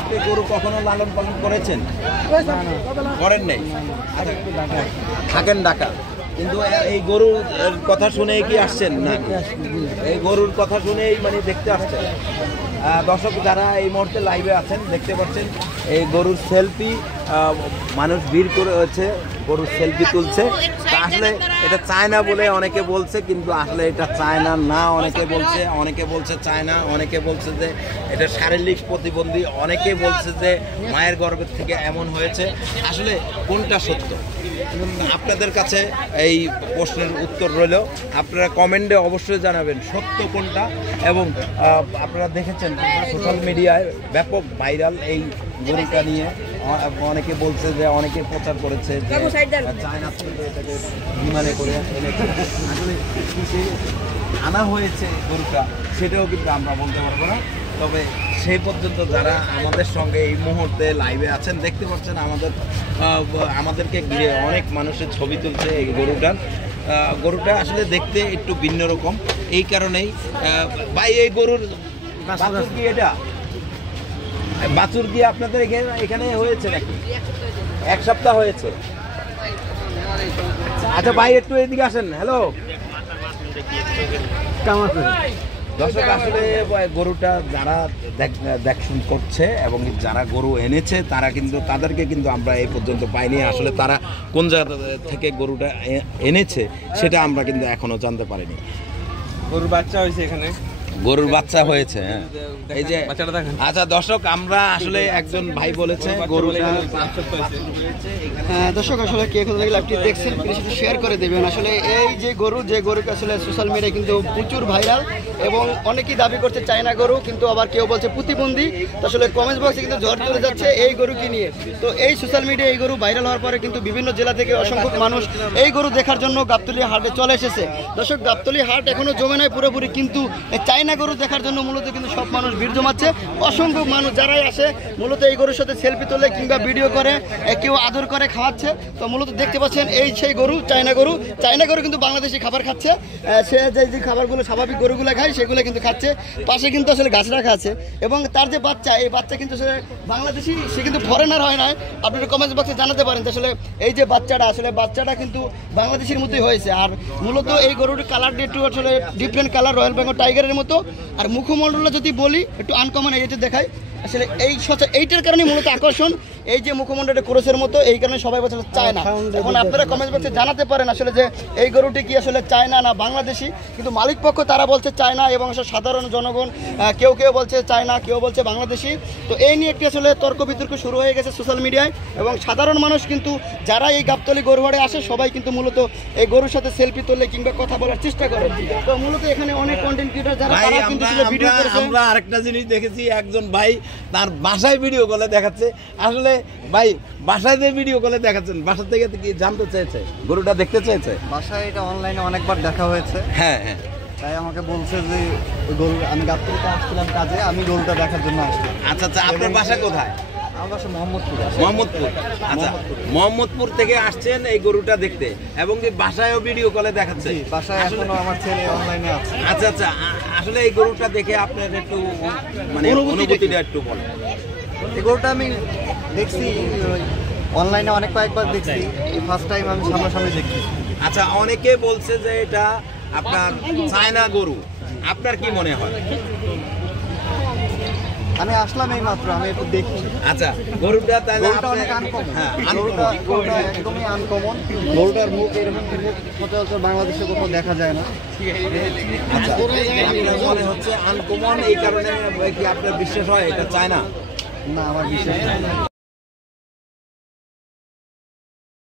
আপনি গরু কখনো লালন পালন করেছেন? করেন নাই? থাকেন ঢাকা, কিন্তু এই গরুর কথা শুনে কি আসছেন? না, এই গরুর কথা শুনেই মানে দেখতে আসছেন। দর্শক যারা এই মুহূর্তে লাইভে আছেন দেখতে পাচ্ছেন এই গরুর সেলফি মানুষ ভিড় করে হচ্ছে, গরুর সেলফি তুলছে। তা আসলে এটা চায়না বলে অনেকে বলছে, কিন্তু আসলে এটা চায়না না। অনেকে বলছে চায়না, অনেকে বলছে যে এটা শারীরিক প্রতিবন্ধী, অনেকে বলছে যে মায়ের গর্ভের থেকে এমন হয়েছে। আসলে কোনটা সত্য? আপনাদের কাছে এই প্রশ্নের উত্তর রইল, আপনারা কমেন্টে অবশ্যই জানাবেন সত্য কোনটা। এবং আপনারা দেখেছেন সোশ্যাল মিডিয়ায় ব্যাপক ভাইরাল এই গরুটা নিয়ে। অনেকে বলছে যে, অনেকে প্রচার করেছে যে চায়না থেকে এটাকে বিমানে করে এনেছে। আসলে আনা হয়েছে গরুটা সেটাও কিন্তু আমরা বলতে পারবো না। তবে সেই পর্যন্ত যারা আমাদের সঙ্গে এই মুহূর্তে লাইভে আছেন দেখতে পাচ্ছেন আমাদেরকে ঘিরে অনেক মানুষের ছবি তুলছে এই গরুটা আসলে দেখতে একটু ভিন্ন রকম। এই কারণেই ভাই এই গরুর বাছুর কি এটা? বাছুর কি আপনাদের এখানে হয়েছে নাকি? এক সপ্তাহ হয়েছে। আচ্ছা ভাই একটু এদিকে আসেন। হ্যালো দর্শক, আসলে গরুটা যারা দেখশুন করছে এবং যারা গরু এনেছে তাদেরকে কিন্তু আমরা এই পর্যন্ত পাইনি। আসলে তারা কোন জায়গা থেকে গরুটা এনেছে সেটা আমরা কিন্তু এখনো জানতে পারিনি। গরুর বাচ্চা হয়েছে এখানে, গরুর বাচ্চা হয়েছে। এই যে আচ্ছা দর্শক, আমরা আসলে একজন ভাই বলেছে গরুটা দর্শক আসলে কে কোথা থেকে লাইভটি দেখছেন প্লিজ একটু শেয়ার করে দেবেন। আসলে এই যে গরুকে আসলে সোশ্যাল মিডিয়ায় কিন্তু প্রচুর ভাইরাল এবং অনেকেই দাবি করছে চায়না গরু, কিন্তু আবার কেউ বলছে প্রতিবন্ধী। তো আসলে কমেন্ট বক্সে কিন্তু ঝড় চলে যাচ্ছে এই গরুকে নিয়ে। তো এই সোশ্যাল মিডিয়ায় এই গরু ভাইরাল হওয়ার পরে কিন্তু বিভিন্ন জেলা থেকে অসংখ্য মানুষ এই গরু দেখার জন্য গাবতলী হাটে চলে এসেছে। দর্শক, গাবতলী হাট এখনো জমে নাই পুরোপুরি, কিন্তু চায়না গরু দেখার জন্য মূলত কিন্তু সব মানুষ ভিড় জমাচ্ছে। অসংখ্য মানুষ যারাই আসে মূলত এই গরুর সাথে সেলফি তোলে কিংবা ভিডিও করে, কেউ আদর করে খাওয়াচ্ছে। তো মূলত দেখতে পাচ্ছেন এই সেই গরু, চায়না গরু কিন্তু বাংলাদেশি খাবার খাচ্ছে। সে যে খাবারগুলো স্বাভাবিক গরুগুলো খায় সেগুলো কিন্তু খাচ্ছে। পাশে কিন্তু আসলে গাছ রাখা আছে এবং তার যে বাচ্চা, এই বাচ্চা কিন্তু আসলে বাংলাদেশি, সে কিন্তু ফরেনার হয় না। আপনারা কমেন্ট বক্সে জানাতে পারেন আসলে এই যে বাচ্চাটা কিন্তু বাংলাদেশের মতোই হয়েছে। আর মূলত এই গরুর কালারটা একটু আসলে ডিফারেন্ট কালার, রয়্যাল বেঙ্গল টাইগারের মতো। আর মুখমণ্ডলটা যদি বলি একটু আনকমন, এইটা দেখায় আসলে এইটার কারণে মূলত আকর্ষণ। এই যে মুখমণ্ডলটা ক্রসের মতো, এই কারণে সবাই বলছে চায় না। এখন আপনারা কমেন্ট বক্সে জানাতে পারেন আসলে যে এই গরুটি কি আসলে চায়না না বাংলাদেশি। কিন্তু মালিক পক্ষ তারা বলছে চায়না এবং সাধারণ জনগণ কেউ বলছে চায়না, কেউ বলছে বাংলাদেশি। তো এই নিয়ে একটি আসলে তর্ক বিতর্ক শুরু হয়ে গেছে সোশ্যাল মিডিয়ায় এবং সাধারণ মানুষ কিন্তু যারা এই গাবতলী গরুহাটে আসে সবাই কিন্তু মূলত এই গরুর সাথে সেলফি তুললে কিংবা কথা বলার চেষ্টা করে। তো মূলত এখানে অনেক কন্টেন্ট ক্রিয়েটর যারা তারা কিন্তু ভিডিও করেছে। আমরা আরেকটা জিনিস দেখেছি, একজন ভাই তার বাসায় ভিডিও কলে দেখাচ্ছে। আসলে ভাই বাসায় যে ভিডিও কলে দেখাচ্ছেন, বাসা থেকে কি জানতে চেয়েছে, গরুটা দেখতে চেয়েছে? বাসায় এটা অনলাইনে অনেকবার দেখা হয়েছে। হ্যাঁ, তাই আমাকে বলছে যে গরু, আমি গাবতলীতে আসছিলাম কাজে, আমি গরুটা দেখার জন্য আসলাম। আচ্ছা, আপনার বাসা কোথায়? আমার বাসা মোহাম্মদপুর। আচ্ছা, মোহাম্মদপুর থেকে আসছেন এই গরুটা দেখতে এবং কি বাসায়ও ভিডিও কলে দেখাচ্ছে? বাসায় এখনো আমার ছেলে অনলাইনে আছে। আচ্ছা, আসলে এই গরুটা দেখে আপনার একটু মানে অনুভূতিটা একটু বলেন। এই গরুটা আমি দেখছি অনলাইনে কয়েকবার দেখছি, এই ফার্স্ট টাইম আমি সামনাসামনি দেখছি। আচ্ছা, অনেকে বলছে যে এটা আপনার চায়না গরু, আপনার কি মনে হয়? আমি আসলাম এই মাত্র, আমি একটু দেখি। আচ্ছা, গরুটা তাহলে অনেক আনকমন। হ্যাঁ, গরুটা একদমই আনকমন। গরুটার মুখ এরকম সচরাচর বাংলাদেশে কোথাও দেখা যায় না। আচ্ছা, মনে হচ্ছে আনকমন, এই কারণে কি আপনার বিশ্বাস হয় এটা চায়না? না, আমার বিশ্বাস